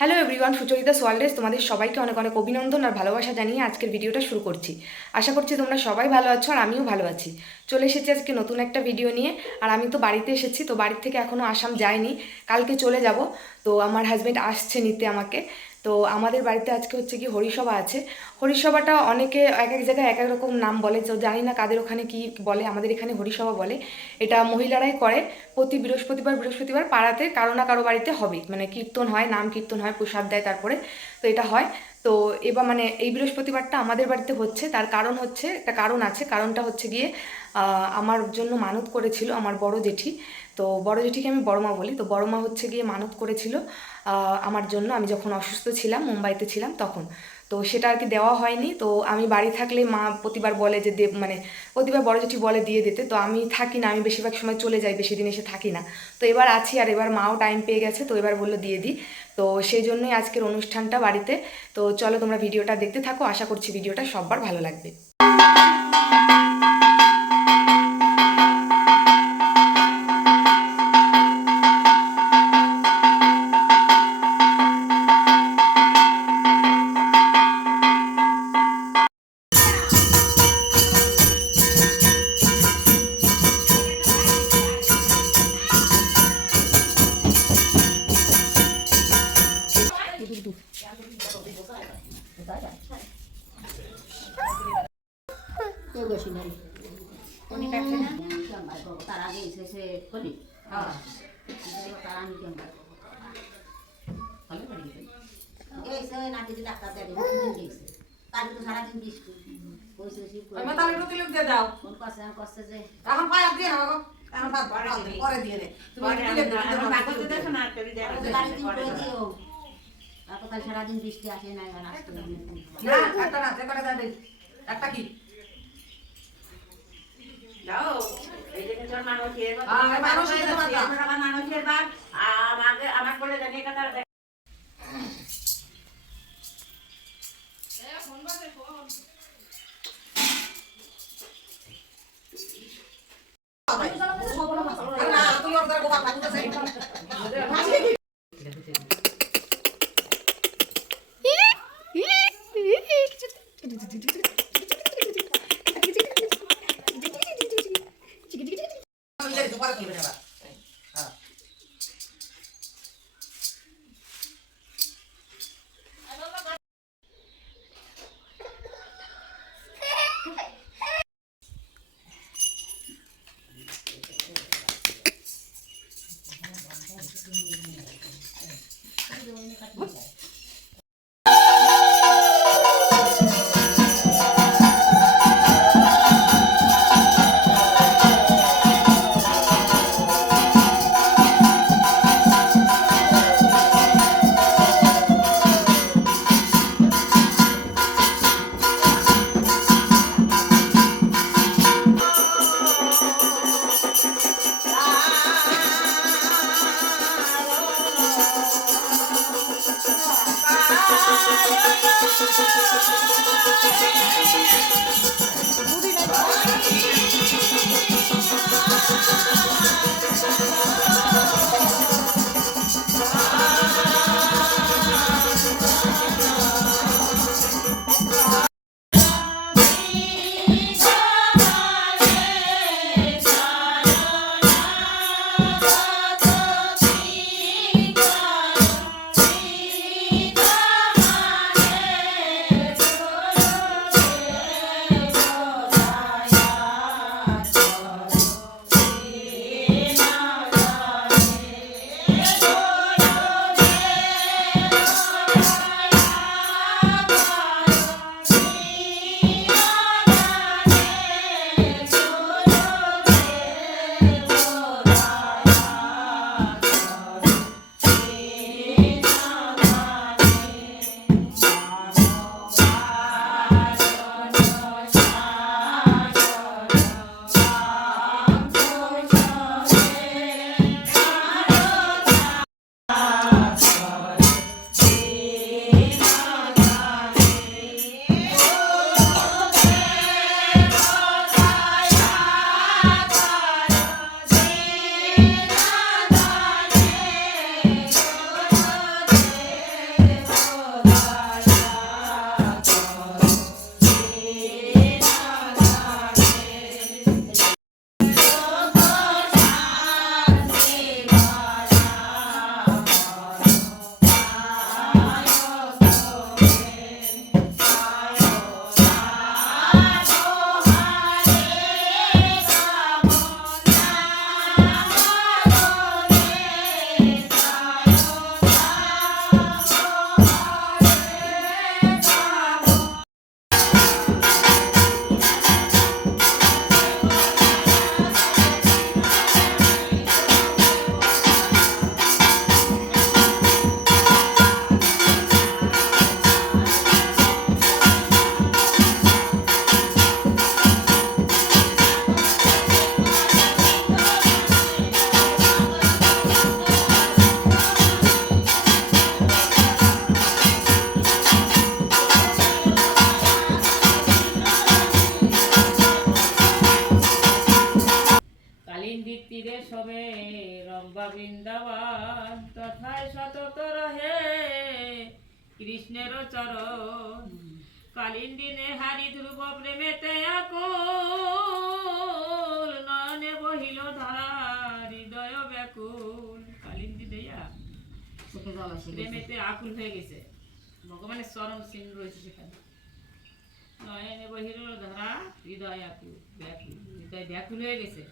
Hello everyone Sucharita সোয়ালডেস তোমাদের সবাইকে অনেক অনেক অভিনন্দন আর ভালোবাসা জানিয়ে আজকের ভিডিওটা শুরু করছি। আশা করছি তোমরা সবাই ভালো আছো আর আমিও ভালো আছি। চলে এসেছি আজকে নতুন একটা ভিডিও নিয়ে আর আমি তো বাড়িতে এসেছি, তো বাড়ির থেকে এখনও আসাম যায়নি কালকে চলে যাব। তো আমার হাজব্যান্ড আসছে নিতে আমাকে। তো আমাদের বাড়িতে আজকে হচ্ছে কি হরিসভা আছে। হরিসভাটা অনেকে এক এক জায়গায় এক এক রকম নাম বলে, তো জানি না কাদের ওখানে কি বলে, আমাদের এখানে হরিসভা বলে। এটা মহিলারাই করে, প্রতি বৃহস্পতিবার বৃহস্পতিবার পাড়াতে কারও না কারও বাড়িতে হবে। মানে কীর্তন হয়, নাম কীর্তন হয়, প্রসাদ দেয় তারপরে, তো এটা হয়। তো এবার মানে এই বৃহস্পতিবারটা আমাদের বাড়িতে হচ্ছে, তার কারণ হচ্ছে, একটা কারণ আছে। কারণটা হচ্ছে গিয়ে আমার জন্য মানত করেছিল আমার বড় জেঠি। তো বড় জেঠিকে আমি বড় মা বলি। তো বড়মা হচ্ছে গিয়ে মানত করেছিল আমার জন্য। আমি যখন অসুস্থ ছিলাম, মুম্বাইতে ছিলাম তখন। তো সেটা আর কি দেওয়া হয়নি। তো আমি বাড়ি থাকলে মা প্রতিবার বলে যে দেব মানে প্রতিবার বড় জেঠি বলে দিয়ে দিতে। তো আমি থাকি না, আমি বেশিরভাগ সময় চলে যাই, বেশি দিন এসে থাকি না। তো এবার আছি আর এবার মাও টাইম পেয়ে গেছে, তো এবার বলল দিয়ে দিই তো সেই জন্যই আজকের অনুষ্ঠানটা বাড়িতে। তো চলো তোমরা ভিডিওটা দেখতে থাকো। আশা করছি ভিডিওটা সবার ভালো লাগবে। এই সে নাতিকে ডাক্তার দিয়েছে। তার তো সারাদিন বৃষ্টি। পয়সা বেশি আমি তাহলে ঢুকে লোক দিয়ে দাও। ফোন করছে আমি করছে যে এখন পায়ে দিয়ে না এখন বাদ পরে দিয়ে নে তুমি ঢুকে লোক দিয়ে দাও। গাড়ি দিন করে দিও। সারাদিন বৃষ্টি আসে না না। একটা না যে যাবে একটা কি? যাও এই যে তোর মানুষের আহ, মানুষের তো মাথা। আমার মানুষের বাপ। আমাকে আমার বলে জানি কথা পরে তুলবে যায় সতত রহে কৃষ্ণের চরণ। কালিন্দিনে হারি ধ্রুব প্রেমেতে আকুল নয়নে বহিল ধারা হৃদয় ব্যাকুল। জল এসে প্রেমেতে আকুল হয়ে গেছে। ভগবানের চরণ চিহ্ন রয়েছে সেখানে। নয়নে বহিল ধারা হৃদয় আকুল ব্যাকুল। হৃদয় ব্যাকুল হয়ে গেছে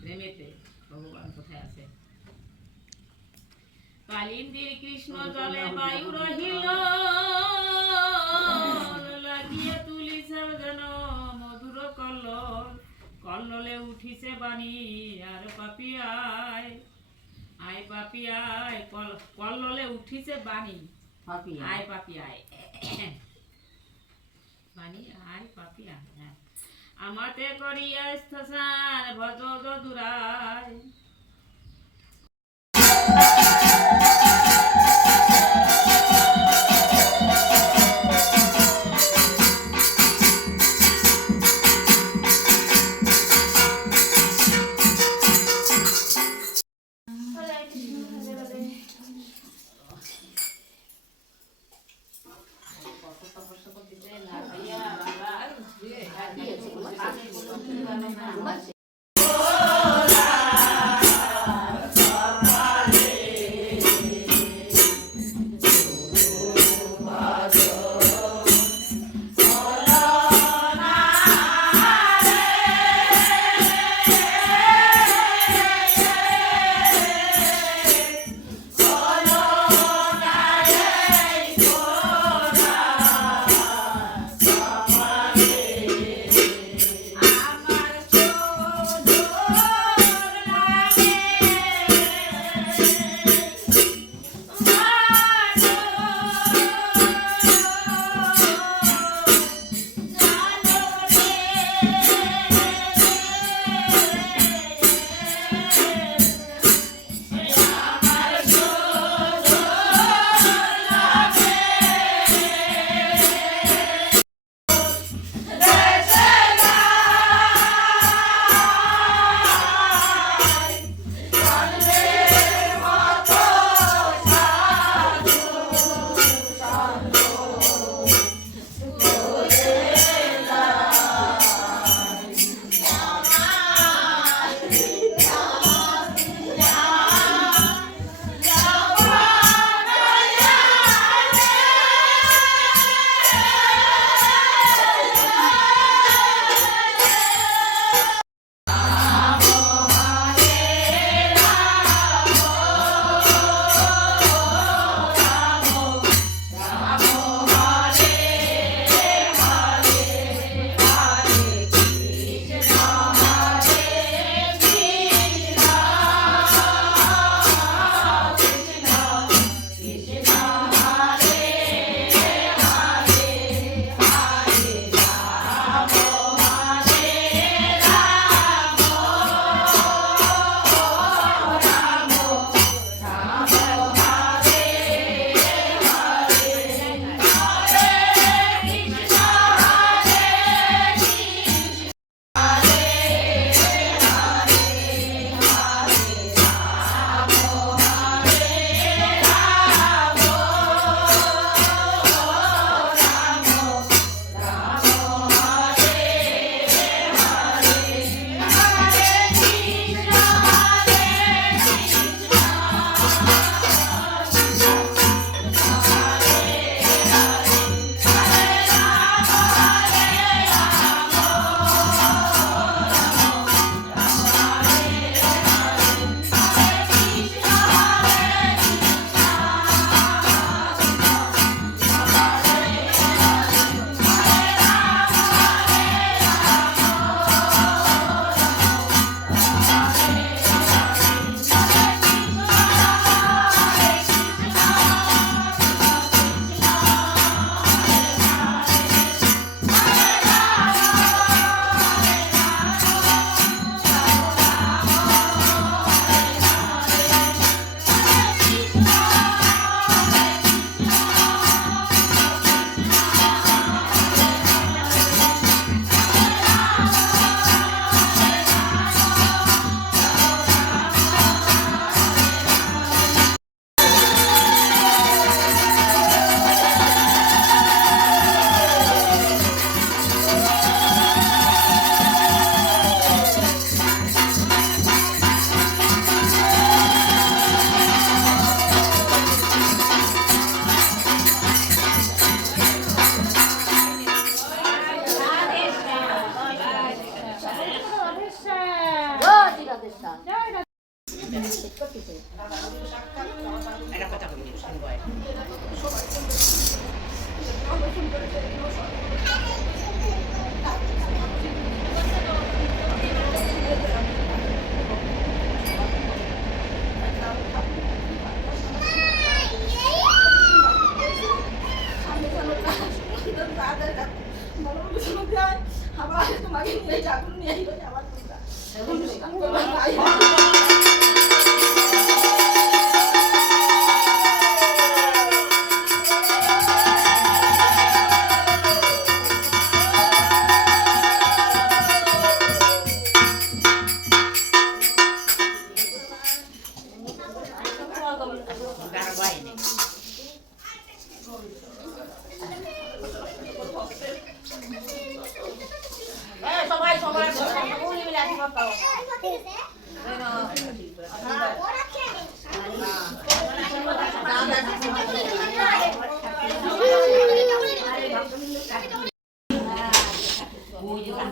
প্রেমেতে। ভগবান কোথায় আছে? কালিন্দির কৃষ্ণ জলে বায়ু রহিল লাগিয়ে তুলিছে যেন মধুর কল্লোল। কল্লোলে উঠিছে বাণী আর পাপিয়ায় আয় পাপি আয় কল- কল্লোলে উঠিছে বাণী। পাপি আয়। পাপি আয়। বাণী আয় পাপি আয় হ্যাঁ। আমাতে করিয়া স্থসান ভজ দুরায় 私は。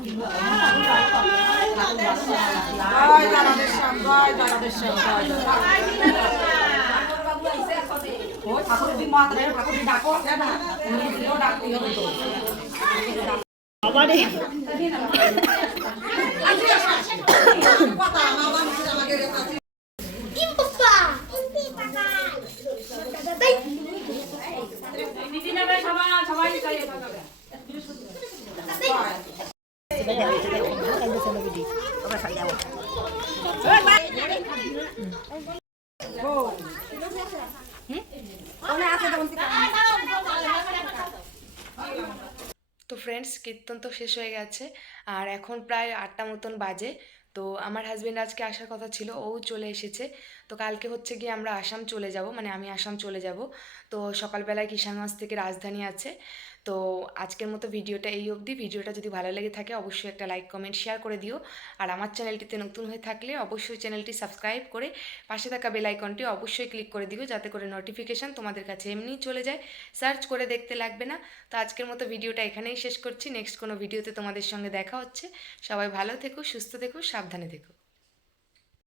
তো কথা আমার বাবা আমাকে কাছে দিদি নেবে সবাই সবাই চাই তো ফ্রেন্ডস কীর্তন তো শেষ হয়ে গেছে, আর এখন প্রায় আটটা মতন বাজে। তো আমার হাজব্যান্ড আজকে আসার কথা ছিল, ও চলে এসেছে। তো কালকে হচ্ছে গিয়ে আমরা আসাম চলে যাব মানে আমি আসাম চলে যাব। তো সকালবেলায় কিষানগঞ্জ থেকে রাজধানী আছে। তো আজকের মতো ভিডিওটা এই অবধি। ভিডিওটা যদি ভালো লেগে থাকে অবশ্যই একটা লাইক কমেন্ট শেয়ার করে দিও। আর আমার চ্যানেলটিতে নতুন হয়ে থাকলে অবশ্যই চ্যানেলটি সাবস্ক্রাইব করে পাশে থাকা বেল আইকনটি অবশ্যই ক্লিক করে দিও, যাতে করে নোটিফিকেশান তোমাদের কাছে এমনিই চলে যায়। সার্চ করে দেখতে লাগবে না। তো আজকের মতো ভিডিওটা এখানেই শেষ করছি। নেক্সট কোনো ভিডিওতে তোমাদের সঙ্গে দেখা হচ্ছে। সবাই ভালো থেকো, সুস্থ থেকো, সাবধানে থেকো।